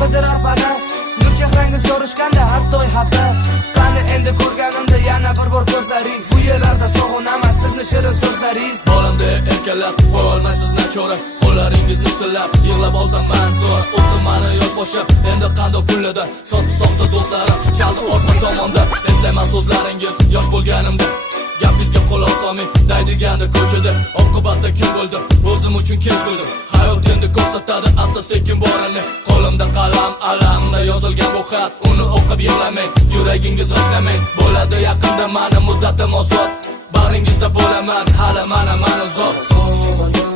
qidirar bana. Nur chehrangiz yorishganda hatto habi. Qani endi ko'rganimda yana bir bor ko'zlaringiz. Bu yerlarda sog'inaman sizni shirin so'zlaringiz. Bolamda erkalab qo'ya olmaysiz nachora. Qo'llaringizni silab yig'lab olsam man zo'r. O'tdi mani yosh boshim, endi qandoq kunlarda soxta do'stlarim chaldi orqa tomonda. Eslayman so'zlaringiz yosh bo'lganimda. Gapingizga quloq solmay daydiganda ko'chada oqibatda kim bo'ldim? O'zim uchun kech bildim. Hayot endi ko'rsatadi asta sekin borini. Qo'limda qalam, alamda yozilgan bu xat. Uni o'qib yig'lamang, yuragingiz g'ashlamang. Bo'ladi yaqinda mani muddatim ozod. Bag'ringizda bo'laman, hali mana uzoq. Sog'indim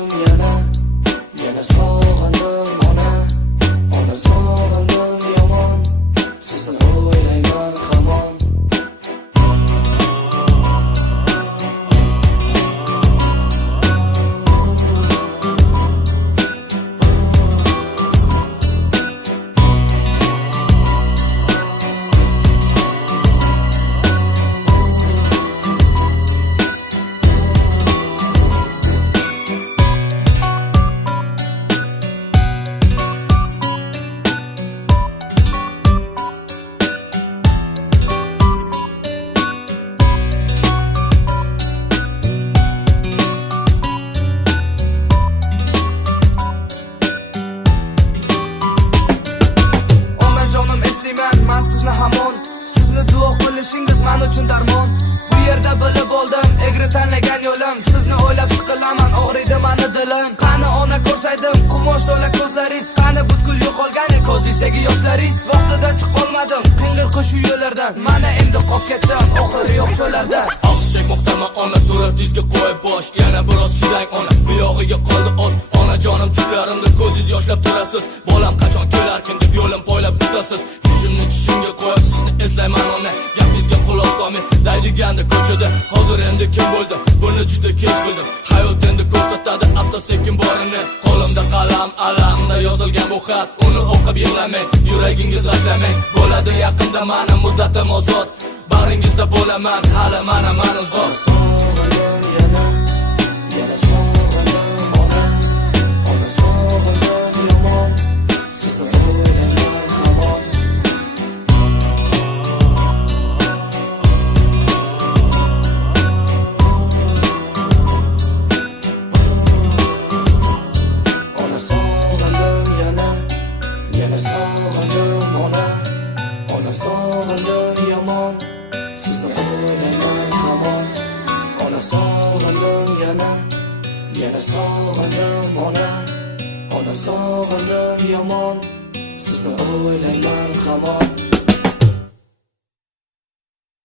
yana sog'indim ona sog'indim yomon. Sizni o'ylayman hamon. Men sizni hamon, sizni duo qilishingiz men uchun darmon. Bu yerda bilib oldim, egri tanlagan yo'lim. Sizni o'ylab siqilaman, og'riydi meni dilim. Qani ona ko'rsaydim, qumosh to'la ko'zlaringiz. Qani butkul yo'qolgani ko'zingizdagi yoshlaringiz. Vaqtida chiqolmadim, qing'ir qish yo'llardan. Mana endi qolib ketdim, oxiri yo'q cho'larda. Og'iz chekmoqdaman ona, suratingizga qo'yib bosh. Yana biroz chidang ona, bu yog'iga qoldi oz. Onajonim tushlarimda ko'zingiz yoshlab turasiz. Bolam qachon kelarkin deb yo'lim poylab kutasiz. Tushimga qo'yib sizni eslayman ona. Gapingizga quloq solmay daydiganda ko'chada. Hozir endi kim bo'ldim? Buni juda kech bildim. Hayot endi ko'rsatadi asta sekin borini. Qo'limda qalam, alamda yozilgan bu xat. Uni o'qib yig'lamang, yuragingiz g'ashlamang. Bo'ladi yaqinda mani muddatim ozod. Bag'ringizda bo'laman, hali mana uzoq. Sog'indim yana sog'indim ona sog'indim yomon. Sizni o'ylayman hamon. Ona sog'indim yana sog'indim ona sog'indim yomon. Sizni o'ylayman hamon. Ona sog'indim yana sog'indim ona sog'indim yomon. Sizni o'ylayman hamon.